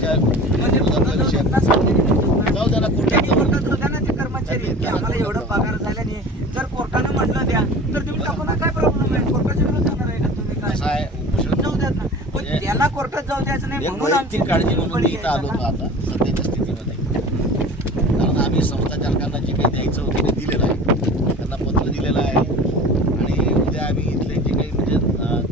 कर्मचाऱ्याच्या म्हणजे विषय जाऊ द्या ना, कोर्टात होत्या ना ते कर्मचारी की आम्हाला एवढं पगार झाल्याने जर कोर्टानं म्हटलं द्या तर देऊन टाकू ना, काय प्रॉब्लेम आहे. कोर्टाच्या विरोधात जाणार आहे का तुम्ही? कसं काय आहे, उपोषण जाऊ द्यात ना, पण त्याला कोर्टात जाऊ द्यायचं नाही एक म्हणून वैयक्तिक काळजी म्हणून मी इथं आलो घ्यायचा होतो आता सध्याच्या स्थितीमध्ये. कारण आम्ही संस्था चालकांना जे काही द्यायचं होतं ते दिलेलं आहे, त्यांना पत्र दिलेलं आहे. आणि उद्या आम्ही इथले जे काही म्हणजे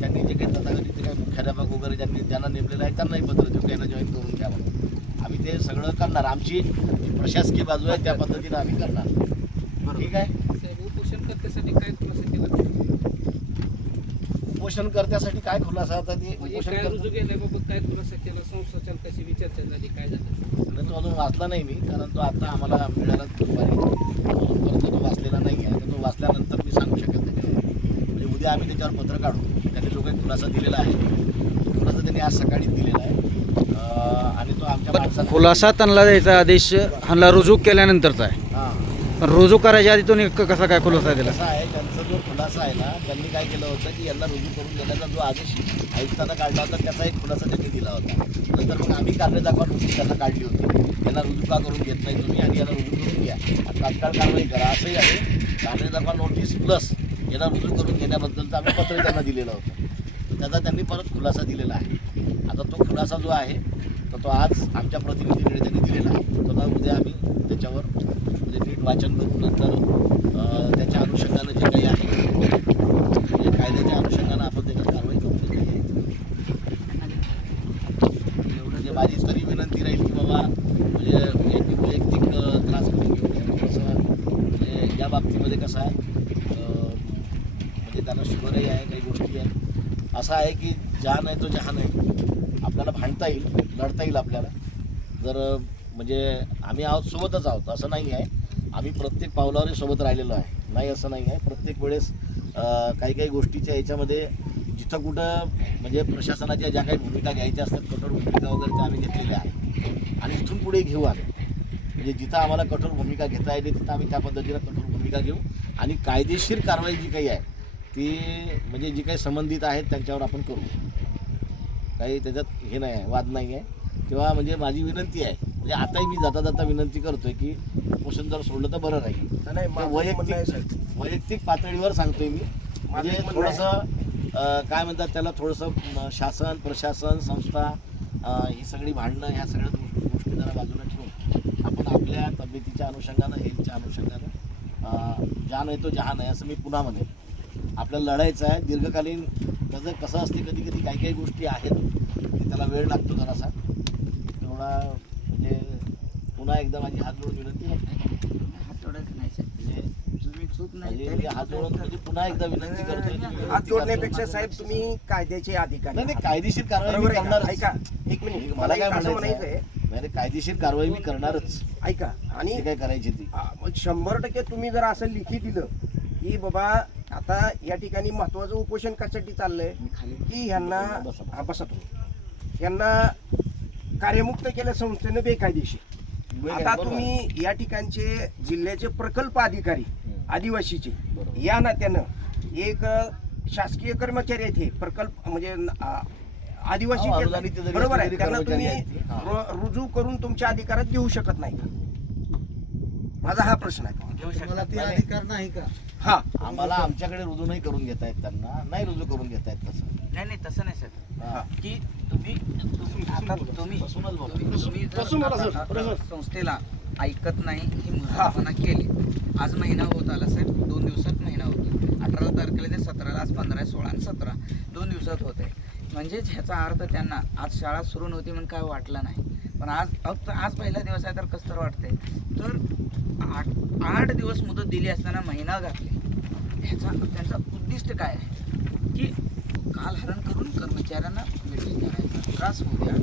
त्यांनी जे काही तथाकथित काही मुख्याध्यापक वगैरे ज्यांना नेमलेलं आहे त्यांनाही पत्र देऊ, यांना जॉईन करून घ्या म्हणून आम्ही ते सगळं करणार. आमची जी प्रशासकीय बाजू आहे त्या पद्धतीनं आम्ही करणार. ठीक आहे. उपोषणकर्त्यासाठी काय खुलासा केला? उपोषणकर्त्यासाठी काय खुलासा होता ते काय रुजू केल्याबाबत काय खुलासा केला? संस्था चालकाशी विचारचर्चा झाली, काय झालं? तो अजून वाचला नाही मी, कारण तो आता आम्हाला मिळाला दुपारी. अजूनपर्यंत तो वाचलेला नाही आहे. तर तो वाचल्यानंतर मी सांगू शकेल त्याच्यावर. म्हणजे उद्या आम्ही त्याच्यावर पत्र काढू. त्यांनी जो काही खुलासा दिलेला आहे तो खुलासा त्यांनी आज सकाळी दिलेला आहे. आणि तो आमच्या माणसाला खुलासा त्यांना द्यायचा आदेश ह्यांना रुजू केल्यानंतरचा आहे. हां, पण रुजू करायच्या आधी तो कसा काय खुलासा दिला? कसा आहे, त्यांचा जो खुलासा आहे ना, त्यांनी काय केलं होतं की यांना रुजू करून देण्याचा जो आदेश आयुक्तांना काढला होता त्याचा एक खुलासा त्यांनी दिला होता. नंतर मग आम्ही कार्य दाखवा नोटीस त्यांना काढली होती. यांना रुजू का करून घेत नाही तुम्ही, आणि यांना रुजू करून घ्या, तात्काळ कारवाई करा असंही आहे. कार्य दाखवा नोटीस प्लस यांना रुजू करून घेण्याबद्दलचं आम्ही पत्र त्यांना दिलेलं होतं. त्याचा त्यांनी परत खुलासा दिलेला आहे. आता तो खुलासा जो आहे तर तो आज आमच्या प्रतिनिधीकडे त्यांनी दिलेला आहे. तो उद्या आम्ही त्याच्यावर म्हणजे नीट वाचन करून नंतर त्याच्या अनुषंगानं जे काही आहे म्हणजे कायद्याच्या अनुषंगानं आपण त्याच्यात कारवाई करून दिली म्हणजे माझी तरी विनंती राहील की बाबा म्हणजे वैयक्तिक त्रास करून घेऊ नये. थोडंसं म्हणजे या बाबतीमध्ये कसं आहे म्हणजे त्यांना शुगरही आहे, काही गोष्टी आहेत. असं आहे की जहान आहे तो जहान आहे. आपल्याला भांडता येईल, लढता येईल आपल्याला. जर म्हणजे आम्ही आहोत, सोबतच आहोत असं नाही आहे. आम्ही प्रत्येक पावलावरही सोबत राहिलेलो आहे, नाही असं नाही आहे. प्रत्येक वेळेस काही काही गोष्टीच्या याच्यामध्ये जिथं कुठं म्हणजे प्रशासनाच्या ज्या काही भूमिका घ्यायच्या असतात, कठोर भूमिका वगैरे त्या आम्ही घेतलेल्या आहे आणि इथून पुढे घेऊ आम्ही. म्हणजे जिथं आम्हाला कठोर भूमिका घेता येते तिथं आम्ही त्या पद्धतीनं कठोर भूमिका घेऊ आणि कायदेशीर कारवाई जी काही आहे ती म्हणजे जी काही संबंधित आहेत त्यांच्यावर आपण करू. काही त्याच्यात हे नाही आहे, वाद नाही आहे. तेव्हा म्हणजे माझी विनंती आहे, म्हणजे आताही मी जाता जाता विनंती करतोय की उपोषण जर सोडलं तर बरं राहील. वैयक्तिक पातळीवर सांगतोय मी. म्हणजे थोडंसं काय म्हणतात त्याला, थोडंसं शासन प्रशासन संस्था ही सगळी भांडणं ह्या सगळ्या गोष्टी जरा बाजूला ठेवून आपण आपल्या तब्येतीच्या अनुषंगानं हेल्थच्या अनुषंगानं जान आहे तो जहान आहे असं मी पुन्हा म्हणेन. आपल्याला लढायचं आहे दीर्घकालीन. त्याचं कसं असते कधी कधी काही काही गोष्टी आहेत की त्याला वेळ लागतो जरासा. तेवढा म्हणजे पुन्हा एकदा माझी हात जोडून विनंती आहे. हात जोडायचं नाही साहेब, म्हणजे तुम्ही चूक नाही म्हणजे हात जोडून म्हणजे पुन्हा एकदा विनंती करतोय. हात जोडण्यापेक्षा साहेब तुम्ही कायद्याचे अधिकारी. नाही कायदेशीर कारवाई मी करणार. ऐका एक मिनिट, मला काय असं म्हणायचं आहे, नाही कायदेशीर कारवाई मी करणारच. ऐका आणि आणि काय करायची ती मग 100% तुम्ही जर असं लिखी दिलं की बाबा आता या ठिकाणी महत्वाचं उपोषण कशासाठी चाललंय की ह्यांना बसा तुम्ही, यांना कार्यमुक्त केलं संस्थेनं बेकायदेशीर. आता तुम्ही या ठिकाणचे जिल्ह्याचे प्रकल्प अधिकारी आदिवासीचे या नात्यानं एक शासकीय कर्मचारी आहेत, हे प्रकल्प म्हणजे आदिवासी बरोबर आहे, त्यांना तुम्ही रुजू करून तुमच्या अधिकारात घेऊ शकत नाही का? माझा हा प्रश्न आहे. अधिकार नाही का? हा, आम्हाला आमच्याकडे रुजू नाही करून घेता येत, त्यांना नाही रुजू करून घेता येत तसं. नाही तसं नाही सर, की तुम्ही संस्थेला ऐकत नाही ही मुजरापणा केली. आज महिना होत आला साहेब, 2 दिवसात महिना होतो. 18 तारखेला ते 17ला, आज 15, 16 आणि 17 2 दिवसात होत आहे. म्हणजेच ह्याचा अर्थ त्यांना आज शाळा सुरू नव्हती म्हणून काय वाटलं नाही, पण आज पहिला दिवस आहे तर कसं तर वाटतंय. तर 8 दिवस मुदत दिली असताना महिना घातले. ह्याचा त्यांचा उद्दिष्ट काय आहे की कालहरण करून कर्मचाऱ्यांना मीटिंग करायचा त्रास होऊ द्या.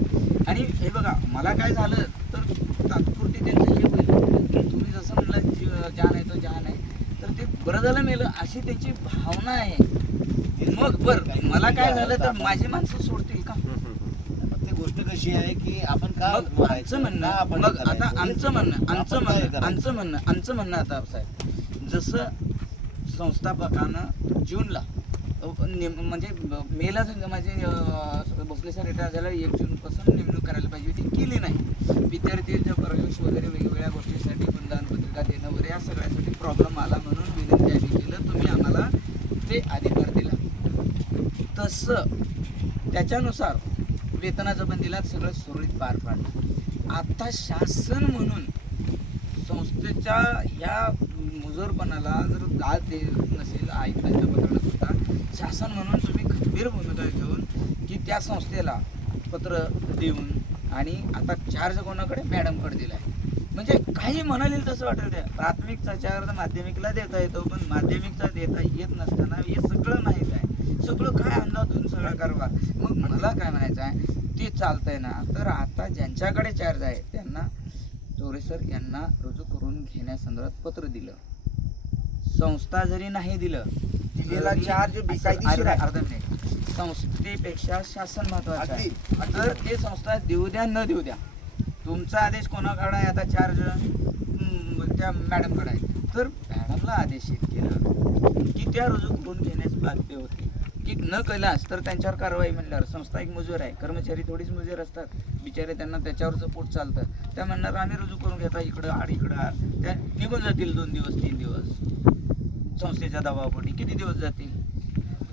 आणि हे बघा मला काय झालं तर तात्पुरती त्यांचं हे होईल, तुम्ही जसं म्हणलं जान आहे तो जान आहे, तर ते बरं झालं मेलं अशी त्यांची भावना आहे. मग बरं मला काय झालं तर माझी माणसं सोडतील का? ती गोष्ट कशी आहे की आपण का आमचं म्हणणं, मग आता आमचं म्हणणं आता साहेब, जसं संस्थापकानं जूनला म्हणजे मेला माझे भोसले सर रिटायर झाला 1 जूनपासून नेमणूक करायला पाहिजे होती, केली विद्यार्थ्यांच्या प्रवेश वगैरे वेगवेगळ्या गोष्टीसाठी गुणदान पत्रिका देणं वगैरे या सगळ्यासाठी प्रॉब्लेम आला म्हणून विनंती आम्ही केलं, तुम्ही आम्हाला ते अधिकार दिला. तसं त्याच्यानुसार वेतनाचं पण दिला, सगळं सुरळीत पार पाडलं. आता शासन म्हणून संस्थेच्या ह्या मुजोरपणाला जर दाद देत नसेल, आयुक्तांच्या पत्राला सुद्धा शासन म्हणून तुम्ही खंबीर भूमिका घेऊन की त्या संस्थेला पत्र देऊन आणि आता चार्ज कोणाकडे मॅडमकडे दिला आहे. म्हणजे काही म्हणाले तसं वाटेल त्या प्राथमिकचा चार्ज माध्यमिकला देता येतो, पण माध्यमिकचा देता येत नसताना हे सगळं माहीत आहे, सगळं काय अंदाजून सगळं कारभार. मग मला काय म्हणायचं आहे, ते चालतंय ना, तर आता ज्यांच्याकडे चार्ज आहे त्यांना थोरे सर यांना रुजू करून घेण्यासंदर्भात पत्र दिलं. संस्था जरी नाही दिलं, दिलेला तरी चार्ज बेकायदेशीर आहे. अर्धा मिनिट, संस्थेपेक्षा शासन महत्वाचं आहे. अगदी. तर ते संस्था देऊ द्या न देऊ द्या, तुमचा आदेश कोणाकडे आहे आता चार्ज त्या मॅडमकडे आहे, तर मॅडमला आदेशित केलं की त्या रुजू करून घेण्यास बाध्य होते. की न केलास तर त्यांच्यावर कारवाई म्हणल्यावर संस्था एक मजूर आहे, कर्मचारी थोडीच मजूर असतात, बिचारे त्यांना त्याच्यावरचं पोट चालतं. त्या म्हणणार आम्ही रुजू करून घेता इकडं आड इकडं आड, त्या निघून जातील 2 दिवस 3 दिवस संस्थेच्या दबावापोटी. किती दिवस जातील?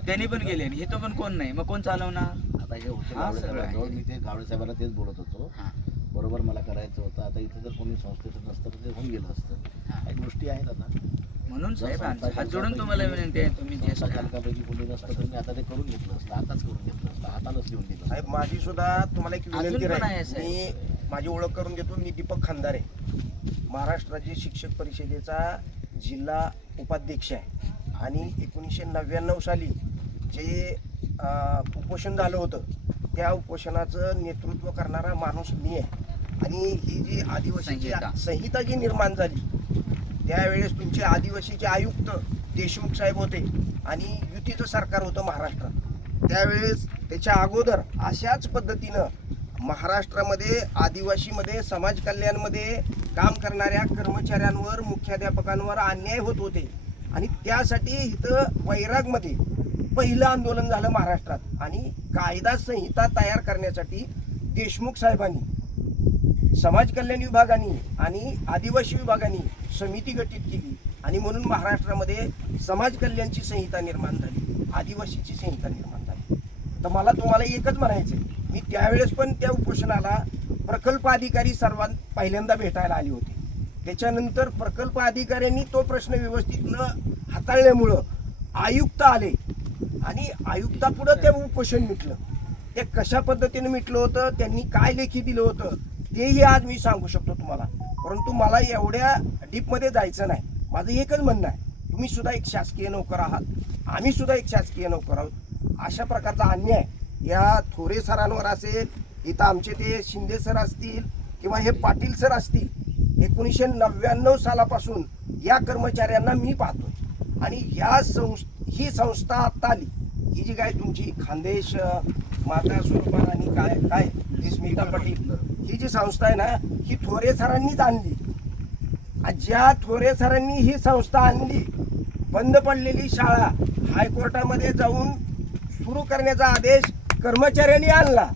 त्यांनी पण गेले आणि इथं पण कोण नाही, मग कोण चालवणार? आता हे होते हा, सगळं गावडे आहे. मी ते गावडे साहेबांना तेच बोलत होतो. हां. बरोबर मला करायचं होतं. आता इथं जर कोणी संस्थेचं नसतं तर ते होऊन गेलं असतं. काही गोष्टी आहेत आता. म्हणून साहेब हात जोडून तुम्हाला विनंती आहे, तुम्ही ज्येष्ठ संस्था आहात. चालकापैकी कोणी नसतं तर मी आता ते करून घेतलं असतं, आताच करून घेतलं असतं, हातानच लिहून दिलं साहेब माझी सुद्धा तुम्हाला एक अजून विनंती पण आहे, आहे. साहेब. मी माझी ओळख करून देतो. मी दीपक खानदारे, महाराष्ट्र राज्य शिक्षक परिषदेचा जिल्हा उपाध्यक्ष आहे. आणि 1999 साली जे उपोषण झालं होतं त्या उपोषणाचं नेतृत्व करणारा माणूस मी आहे. आणि ही जी आदिवासीची संहिता जी निर्माण झाली त्यावेळेस तुमचे आदिवासीचे आयुक्त देशमुख साहेब होते आणि युतीचं सरकार होतं महाराष्ट्रात. त्यावेळेस त्याच्या अगोदर अशाच पद्धतीनं महाराष्ट्रामध्ये आदिवासीमध्ये समाज कल्याणमध्ये काम करणाऱ्या कर्मचाऱ्यांवर मुख्याध्यापकांवर अन्याय होत होते. आणि त्यासाठी इथं वैरागमध्ये पहिलं आंदोलन झालं महाराष्ट्रात. आणि कायदा संहिता तयार करण्यासाठी देशमुख साहेबांनी, समाज कल्याण विभागाने आणि आदिवासी विभागाने समिती गठीत केली. आणि म्हणून महाराष्ट्रामध्ये समाज कल्याणची संहिता निर्माण झाली, आदिवासीची संहिता निर्माण झाली. तर मला तुम्हाला एकच म्हणायचं आहे, मी त्यावेळेस पण त्या उपोषणाला प्रकल्प अधिकारी सर्वांत पहिल्यांदा भेटायला आले होते. त्याच्यानंतर प्रकल्प अधिकाऱ्यांनी तो प्रश्न व्यवस्थित न हाताळल्यामुळं आयुक्त आले आणि आयुक्तापुढं ते उपोषण मिटलं. ते कशा पद्धतीने मिटलं होतं, त्यांनी काय लेखी दिलं होतं तेही आज मी सांगू शकतो तुम्हाला. परंतु मला एवढ्या डीपमध्ये जायचं नाही. माझं एकच म्हणणं आहे, तुम्ही सुद्धा एक शासकीय नोकर आहात, आम्ही सुद्धा एक शासकीय नोकर आहोत. अशा प्रकारचा अन्याय या थोरे सरांवर असेल, इथं आमचे ते शिंदे सर असतील किंवा हे पाटील सर असतील, 1999 सालापासून या कर्मचाऱ्यांना मी पाहतो. आणि ही संस्था आत्ता आली, ही जी काय तुमची खानदेश माता स्वरूपान आणि काय काय स्मिता पाटील, ही जी संस्था आहे ना, ही थोरे सरांनीच आणली. ज्या थोरे सरांनी ही संस्था आणली, बंद पडलेली शाळा हायकोर्टामध्ये जाऊन सुरू करण्याचा आदेश कर्मचाऱ्यांनी आणला.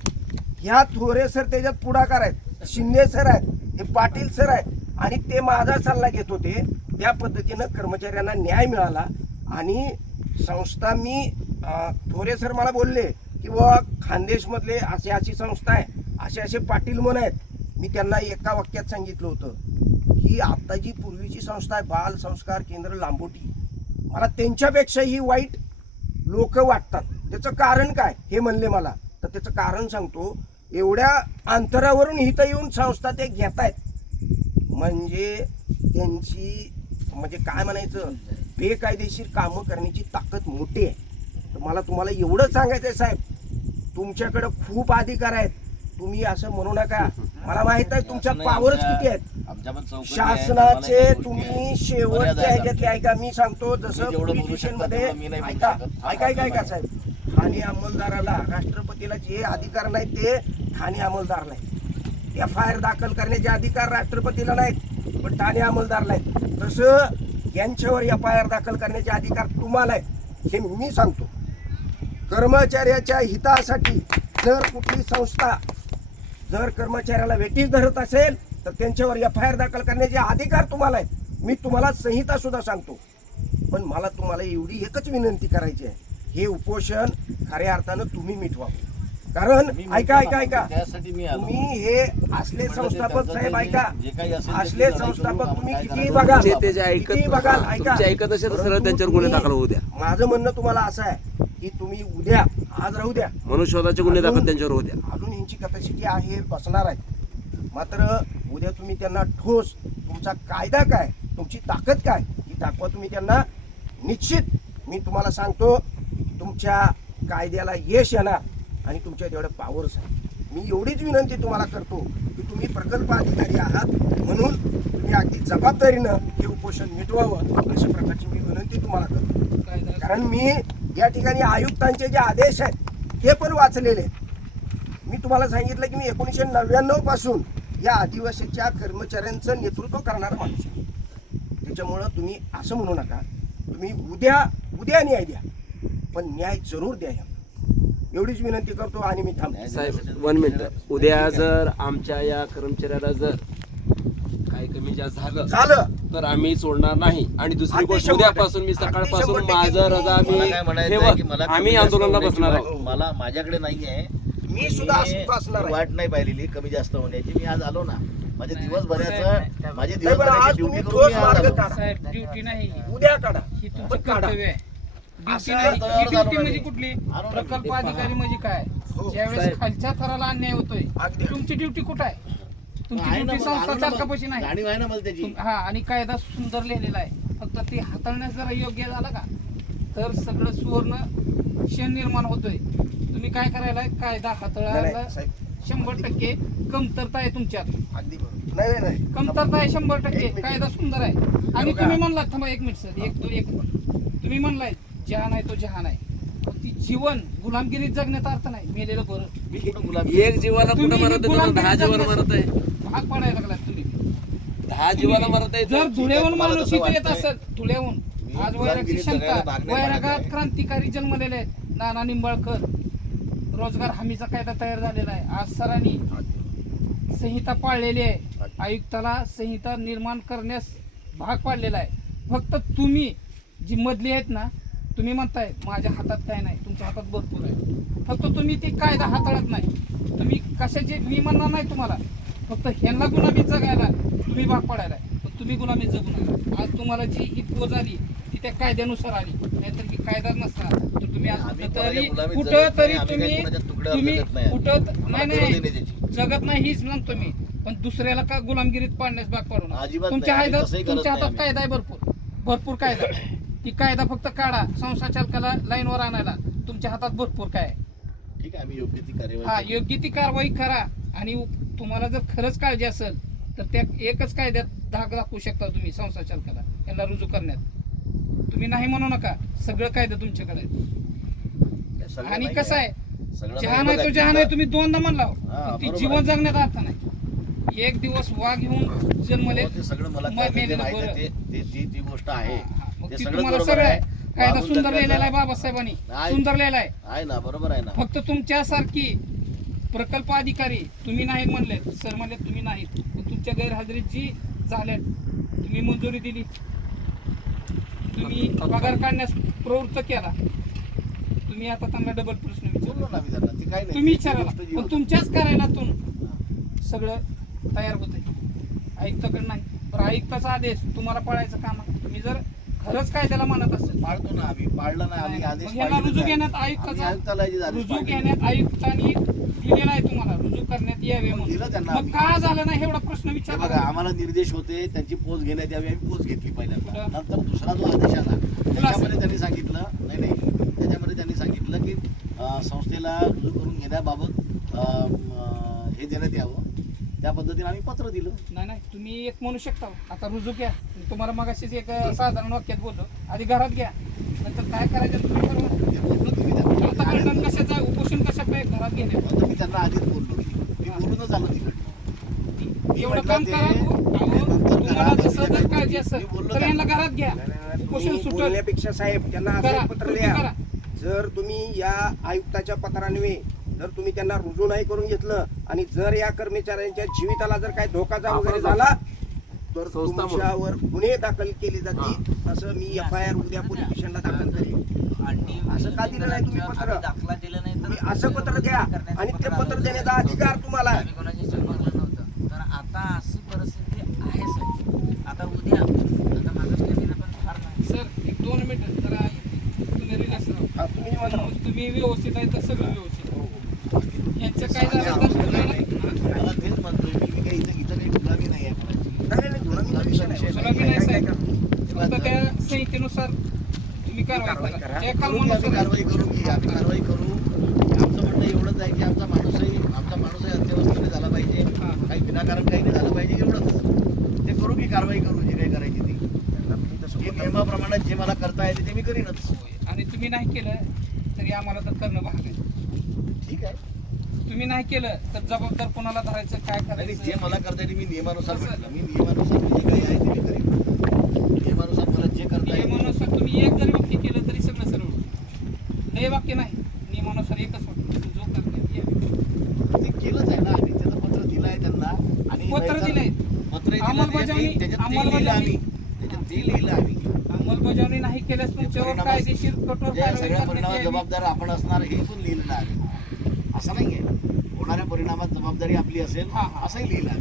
ह्या थोरे सर त्याच्यात पुढाकार आहेत, शिंदे सर आहेत, हे पाटील सर आहेत. आणि ते माझा सल्ला घेत होते. त्या पद्धतीनं कर्मचाऱ्यांना न्याय मिळाला. आणि संस्था मी थोरे सर मला बोलले की व खानदेशमधले अशी संस्था आहे, असे पाटील म्हणून आहेत. मी त्यांना एका वाक्यात सांगितलं होतं की आता जी पूर्वीची संस्था आहे बाल संस्कार केंद्र लांबोटी, मला त्यांच्यापेक्षाही वाईट लोक वाटतात. त्याचं कारण काय हे म्हणले मला, तर त्याचं कारण सांगतो. एवढ्या अंतरावरून इथं येऊन संस्था ते घेत आहेत, म्हणजे त्यांची म्हणजे काय म्हणायचं, बेकायदेशीर कामं करण्याची ताकद मोठी आहे. तर मला तुम्हाला एवढंच सांगायचं आहे साहेब, तुमच्याकडे खूप अधिकार आहेत, तुम्ही असं म्हणू नका. मला माहित आहे तुमच्या पावरच किती आहेत. शासनाचे तुम्ही शेवटच्या ह्याच्यातले ऐका, मी सांगतो जसं पोलीस स्टेशनमध्ये ऐका साहेब, ठाणे अंमलदाराला राष्ट्रपतीला जे अधिकार नाहीत ते ठाणे अंमलदाराला आहेत. FIR दाखल करण्याचे अधिकार राष्ट्रपतीला नाहीत पण ठाणे अंमलदाराला आहेत. तसं यांच्यावर FIR दाखल करण्याचे अधिकार तुम्हाला आहेत, हे मी सांगतो. कर्मचाऱ्याच्या हितासाठी जर कुठली संस्था जर कर्मचाऱ्याला वेठीस धरत असेल तर त्यांच्यावर FIR दाखल करण्याचे अधिकार तुम्हाला आहेत. मी तुम्हाला संहिता सुद्धा सांगतो. पण मला तुम्हाला एवढी एकच विनंती करायची आहे, हे उपोषण खऱ्या अर्थानं तुम्ही मिटवावं. कारण ऐका त्यासाठी मी आलो. तुम्ही हे असले संस्थापक साहेब ऐका, जे काही असेल ते असले करू. संस्थापक तुम्ही काय कितीही करायचं? बघाल, जे जे ऐकत कितीही बघाल, नाही, ऐका. तुमचे ऐकत असेल तर सरळ परंतु त्यांच्यावर गुन्हे तुम्ही- दाखल होऊ द्या. माझं म्हणणं तुम्हाला असं आहे की तुम्ही उद्या, आज राहू द्या, मनुष्यवधाचे गुन्हे दाखल त्यांच्यावर होऊ द्या. अजून यांची कपॅसिटी आहे, बसणार आहे. मात्र उद्या तुम्ही त्यांना ठोस तुमचा कायदा काय, तुमची ताकद काय ही दाखवा तुम्ही त्यांना. निश्चित मी तुम्हाला सांगतो तुमच्या कायद्याला यश येणार आणि तुमच्या तेवढ्या पॉवर्स आहे. मी एवढीच विनंती तुम्हाला करतो की तुम्ही प्रकल्प अधिकारी आहात म्हणून तुम्ही अगदी जबाबदारीनं हे उपोषण मिटवावं, अशा प्रकारची मी विनंती तुम्हाला करतो. कायदा कारण मी या ठिकाणी आयुक्तांचे जे आदेश आहेत ते पण वाचलेले आहेत. मी तुम्हाला सांगितलं की मी 1999 पासून या आदिवासीच्या कर्मचाऱ्यांचं नेतृत्व करणारा माणूस आहे. त्याच्यामुळं तुम्ही असं म्हणू नका, तुम्ही उद्या न्याय द्या, पण न्याय जरूर द्या. एवढीच विनंती करतो आणि मी थांबतो. साहेब 1 मिनिट. उद्या जर आमच्या या कर्मचाऱ्याला जर काही कमी जास्त झालं तर आम्ही सोडणार नाही. आणि दुसरी अगदी गोष्ट 100% उद्यापासून मी सकाळपासून 100% माझं रजा मला काय म्हणायचं आहे की मला आम्ही कमी जास्त आंदोलनाला होण्याची बसणार वाट- आहोत. मला माझ्याकडे नाही आहे. मी सुद्धा असं असणार आहे. वाट नाही पाहिलेली कमी जास्त होण्याची. मी आज आलो ना, माझ्या नाही, दिवसभराचं माझी नाही, पण आज दिवसभराची तुम्ही ड्युटी ठोस करून मी आज मार्ग आलो. काढा. साहेब ड्युटी नाही उद्या काढा, ही पण तुमचं काढा. कर्तव्य आहे. असं ड्युटी नाही. तयार ही झालो ड्युटी नाही. म्हणजे कुठली? आलो ना. प्रकल्प अधिकारी म्हणजे काय? हो, ज्यावेळेस साहेब. खालच्या थराला अन्याय होतोय अगदी. तुमची ड्युटी कुठं आहे? तुमची आहे ना ड्युटी मग, संस्था आलो ना मग. चालकापाशी नाही. जाणीव आहे ना मला त्याची. हा, आणि कायदा सुंदर लिहिलेला आहे. फक्त ते हाताळण्यास जरा योग्य झाला का तर सगळं सुवर्ण क्षण निर्माण होतोय. तुम्ही काय करायला कायदा नाही, हाताळायला नाही, साहेब, 100% कमतरता आहे तुमच्यात. अगदी बरोबर. नाही कमतरता आहे 100%. एक मिनिट. कायदा सुंदर आहे. आणि बघा. तुम्ही म्हणलात, थांबा 1 मिनिट सर, एक तुम्ही म्हणलाय जहान आहे तो जहान आहे. ती जीवन गुलामगिरीत जगण्याचा अर्थ नाही. मेलेलं बरं. मी कुठं गुलाम एक जीवाला कुठं तुम्ही मरत आहे, गुलामगिरीत 10 जीवाला जगण्यास मरत आहे. भाग पाडायला लागलात तुम्ही. 10 जीवाला मरत आहे. जर धुळ्याहून तुम्हाला माणूस कसं इथे येत वाटतंय? असत, धुळ्याहून मी आज वैरागची गुलामगिरीत क्षमता, जगायला भाग नाही वैरागात पाडत आहे. क्रांतिकारी जन्मलेले आहेत. नाना निंबाळकर, रोजगार हमीचा कायदा तयार झालेला आहे. आज सरांनी संहिता पाळलेली आहे. आयुक्ताला संहिता निर्माण करण्यास भाग पाडलेला आहे. फक्त तुम्ही जी मधली आहेत ना, तुम्ही म्हणताय माझ्या हातात काय नाही, तुमच्या हातात भरपूर आहे. फक्त तुम्ही ती कायदा हाताळत नाही. तुम्ही कशाचे, मी म्हणणार नाही तुम्हाला, फक्त ह्यांना गुलामीत जगायला तुम्ही भाग पाडायला, पण तुम्ही गुलामीत जगू नका. आज तुम्हाला जी ही पोच आली ती त्या कायद्यानुसार आली, नाहीतर ही कायदा नसता तर तुम्ही आज आम्ही कुठं तरी कोणाच्या गुलामीत कुठं जगत तरी नाही, आम्ही काही तुम्ही कोणाच्या तुकड्यावर तुम्ही जगत नाही. कुठं आम्हाला नाही करू दे नाही त्याची. जगत नाही हीच म्हणतो मी, पण दुसऱ्याला का गुलामगिरीत पाडण्यास भाग पाडू नका. अजिबात तुमच्या नाही. आम्ही हातात तसंही करत तुमच्या नाही हातात आम्ही. कायदा आहे, भरपूर कायदा आहे. ती कायदा फक्त काढा, संस्था चालकाला लाईनवर आणायला तुमच्या हातात भरपूर काय आहे. ठीक आहे, आम्ही योग्य ती हा, कार्यवाही योग्य ती कारवाई करा. आणि तुम्हाला जर खरंच काळजी असेल तर त्या एकच कायद्यात धाक दाखवू शकता तुम्ही संस्था चालकाला यांना रुजू करण्यात. तुम्ही नाही म्हणू नका, सगळं कायदा तुमच्याकडे आहे. करू. सगळं आणि नाही कसं आहे, सगळं जहान नाही आहे तो बघा. जहान आहे, तुम्ही दोनदा म्हणला हो. हा, पण ती बरोबर जीवन आहे. जगण्याचा अर्थ नाही. एक दिवस वाघ घेऊन जन्मले, हो, ते सगळं मला मग कळतं, ते मेलेलं माहिती आहे, बरं. ती गोष्ट आहे. मग ते ती सगळं तुम्हाला बरोबर सगळं आहे. कायदा वाहून सुंदर जगण्याचा- लिहिलेला आहे बाबासाहेबांनी, आहे. सुंदर लिहिला आहे. आहे ना, बरोबर आहे ना. फक्त तुमच्यासारखी प्रकल्प अधिकारी तुम्ही नाही म्हणले, सर म्हणले तुम्ही नाही, पण तुमच्या गैरहजेरीत जी झाल्या तुम्ही मंजुरी दिली, तुम्ही पगार काढण्यास प्रवृत्त केला, तुम्ही आता त्यांना डबल प्रश्न बोललो विचारला, ना आम्ही त्यांना, ती काय नाही. तुम्ही ती विचाराला, गोष्ट जी पण होती. तुमच्याच कार्यालयातून सगळं तयार होतंय, आयुक्ताकडे नाही. पण आयुक्ताचा आदेश तुम्हाला पाळायचं काम आहे. तुम्ही जर खरंच काय त्याला मानत असेल, पाळतो ना आम्ही, पाळलं नाही आम्ही आदेश मग ह्याला रुजू घेण्यात आम्ही आयुक्ताचा आयुक्ताला याची आदेश रुजू पाळले. घेण्यात आयुक्तांनी दिलेला आहे तुम्हाला, रुजू करण्यात यावे मग दिलं त्यांना म्हणून. मग आम्ही. का झालं नाही एवढा प्रश्न हे विचारला. बघा, आम्हाला निर्देश होते, त्यांची पोच घेण्यात यावी, आम्ही पोच घेतली पहिल्यांदा. कुठं? नंतर दुसरा जो आदेश आला त्याच्यामध्ये त्यांनी सांगितलं नाही त्याच्यामध्ये त्यांनी सांगितलं की संस्थेला रुजू करून घेण्याबाबत हे देण्यात यावं. त्या पद्धतीने आम्ही पत्र दिलं. नाही तुम्ही एक म्हणू शकता हो. आता रुजू घ्या. मी तुम्हाला मगाशीच एक साधारण वाक्यात बोललो, आधी घरात घ्या, नंतर काय करायचं तुम्ही ठरवा. ते बोललो की मी त्यांना. आता कळलं कशाचा उपोषण कशा काय घरात घेणे. आता मी त्यांना आधीच बोललो की मी बोलूनच आलो तिकडे. मी एवढं म्हटलं काम ते करा. अहो, नंतर तुम्हाला करा, जसं जर काळजी असेल मी बोललो तर यांना त्यांना. घरात घ्या. उपोषण तुम्ही सुटेल. बोलण्यापेक्षा साहेब त्यांना असं करा, एक पत्र कृती लिहा. करा. जर तुम्ही या आयुक्ताच्या पत्रान्वये जर तुम्ही त्यांना रुजू नाही करून घेतलं आणि जर या कर्मचाऱ्यांच्या जीविताला जर काही धोकाचा वगैरे झाला तर संस्था म्हणून. तुमच्यावर गुन्हे दाखल केले जातील असं मी FIR उद्या पोलीस स्टेशनला दाखल करेन. आणि असं का दिलं नाही तुम्ही पत्र? आम्ही दाखला दिला नाही तुम्ही असं पत्र द्या आणि ते पत्र देण्याचा अधिकार तुम्हाला आहे. आम्ही कोणाची मागलं नव्हतं. तर आता अशी परिस्थिती आहे सर. आता उद्या आता माझं स्टॅमिना पण फार नाही. सर एक 2 मिनिट जरा तुम्ही रिलॅक्स राहा. हा, तुम्ही म्हणा. तुम्ही व्यवस्थित आहे तर सगळं व्यवस्थित आहे. यांचं काय झालं आणि तर तुम्हाला मला तेच म्हणतोय मी काही इथं काही गुलामी नाही आहे कोणाची. नाही धुळामीचा विषय नाही. गुलामी नाही, काय साहेब. करा? फक्त त्या संहितेनुसार तुम्ही कारवाई करा. त्या करू की आम्ही कारवाई करू की आम्ही कारवाई करू. आमचं म्हणणं एवढंच आहे की आमचा माणूसही अत्यवस्थेने झाला पाहिजे. काही विनाकारण काही नाही झालं पाहिजे एवढंच. ते करू की कारवाई करू जे काही करायची ती. जे नियमाप्रमाणे जे मला करता येते ते मी करीनच. आणि तुम्ही नाही केलं तरी आम्हाला तर करणं भाग आहे. ठीक आहे. तुम्ही नाही केलं तर जबाबदार कोणाला धरायचं काय नाही करायचं जे मला करता येते मी नियमानुसार म्हटलं. मी नियमानुसार जे काही आहे ते मी करीन. नियमानुसार मला जे करता येते नियमानुसार तुम्ही एक जरी वाक्य केलं तरी सगळं सरळ होतं. लय वाक्य नाही, नियमानुसार एकच वाक्य जो करते ते केलंच आहे ना आम्ही. त्याचं पत्र दिलं आहे त्यांना आणि पत्र नाहीतर- दिलंय. पत्र दिलं अंमलबजावणी- त्याच्यात ते लिहिलं आम्ही. त्याच्यात ते लिहिलं आम्ही. अंमलबजावणी नाही केल्यास तुमच्यावर परिणामास- कायदेशीर कठोर या कारवाई सगळ्या करण्यात परिणामात यावी. जबाबदार आपण असणार हे पण लिहिलेलं आहे. असं नाहीये होणाऱ्या परिणामात जबाबदारी आपली असेल हा, हा. असंही लिहिलं आहे.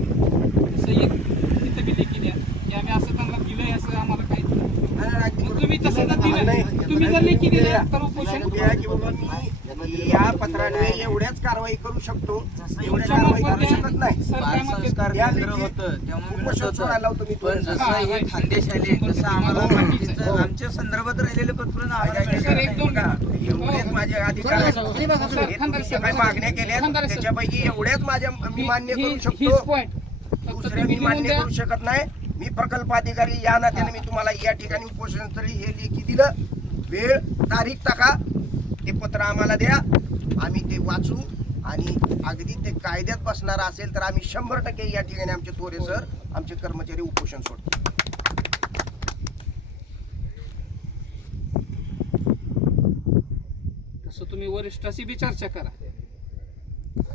तसं एक तिथं बी लेखी द्या की आम्ही असं त्यांना दिलंय असं आम्हाला काही नाही, नाही, अगदी मग बरोबर. तुम्ही तसं जर नाही, दिलं तुम्ही जर लेखी दिलं तर उपोषण उद्या की बाबा मी या पत्राने एवढ्याच कारवाई करू शकतो एवढ्या कारवाई करू शकत नाही. सर काय म्हणते संस्कार या केंद्र लेखी होतं तेव्हा मी उपोषण म्हणत सोडायला होतो. लावतो मी पण तुमचं. जसं हे खानदेश आले तसं आम्हाला बाकीचं आमच्या संदर्भात राहिलेलं पत्र आम्हाला सर, मिळालं एक नाही. दोन बघा, एवढेच माझे अधिकार आहेत. सर, हे खानदार तुम्ही सर, काही मागण्या केल्या खानदार सर. त्याच्यापैकी एवढ्याच माझ्या मी मान्य करू हीच शकतो. पॉइंट फक्त दुसऱ्या तुम्ही मी लिहून मान्य द्या. करू शकत नाही. मी प्रकल्प अधिकारी या नात्याने मी तुम्हाला या ठिकाणी उपोषणस्थळी हे लेखी दिलं. वेळ तारीख टाका, ते पत्र आम्हाला द्या, आम्ही ते वाचू आणि अगदी ते कायद्यात बसणार असेल तर आम्ही 100% या ठिकाणी आमचे थोरे सर आमचे कर्मचारी उपोषण सोडतो. तसं तुम्ही वरिष्ठाशी बी चर्चा करा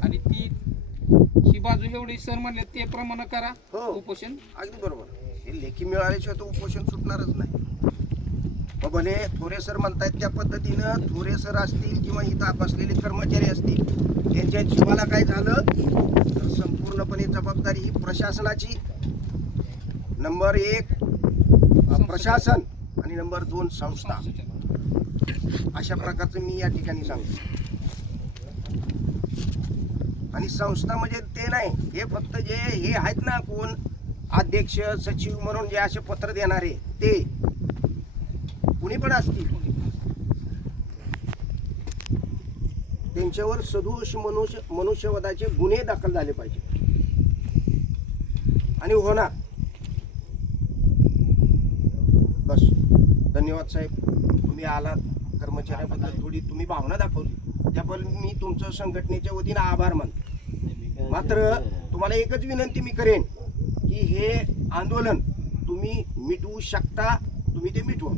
आणि ती ही बाजू एवढी सर म्हणले ते प्रमाणे करा हो. उपोषण. अगदी बरोबर. हे लेखी मिळाल्याशिवाय तर उपोषण सुटणारच नाही. मग भले थोरे सर म्हणतायत त्या पद्धतीनं थोरे सर असतील किंवा इथं बसलेले कर्मचारी असतील त्यांच्या जीवाला काय झालं तर संपूर्णपणे जबाबदारी ही प्रशासनाची. नंबर 1 प्रशासन आणि नंबर 2 संस्था. अशा प्रकारचं मी या ठिकाणी सांगतो. आणि संस्था म्हणजे ते नाही, हे फक्त जे हे आहेत ना कोण अध्यक्ष सचिव म्हणून जे असे पत्र देणारे ते कुणी पण असतील त्यांच्यावर सदोष मनुष्यवधाचे गुन्हे दाखल झाले पाहिजे आणि होणार. बस. धन्यवाद साहेब, तुम्ही आलात. कर्मचाऱ्याबद्दल थोडी तुम्ही भावना दाखवली त्याबद्दल मी तुमचं संघटनेच्या वतीनं आभार मानतो. मात्र तुम्हाला एकच विनंती मी करेन की हे आंदोलन तुम्ही मिटवू शकता, तुम्ही ते मिटवा.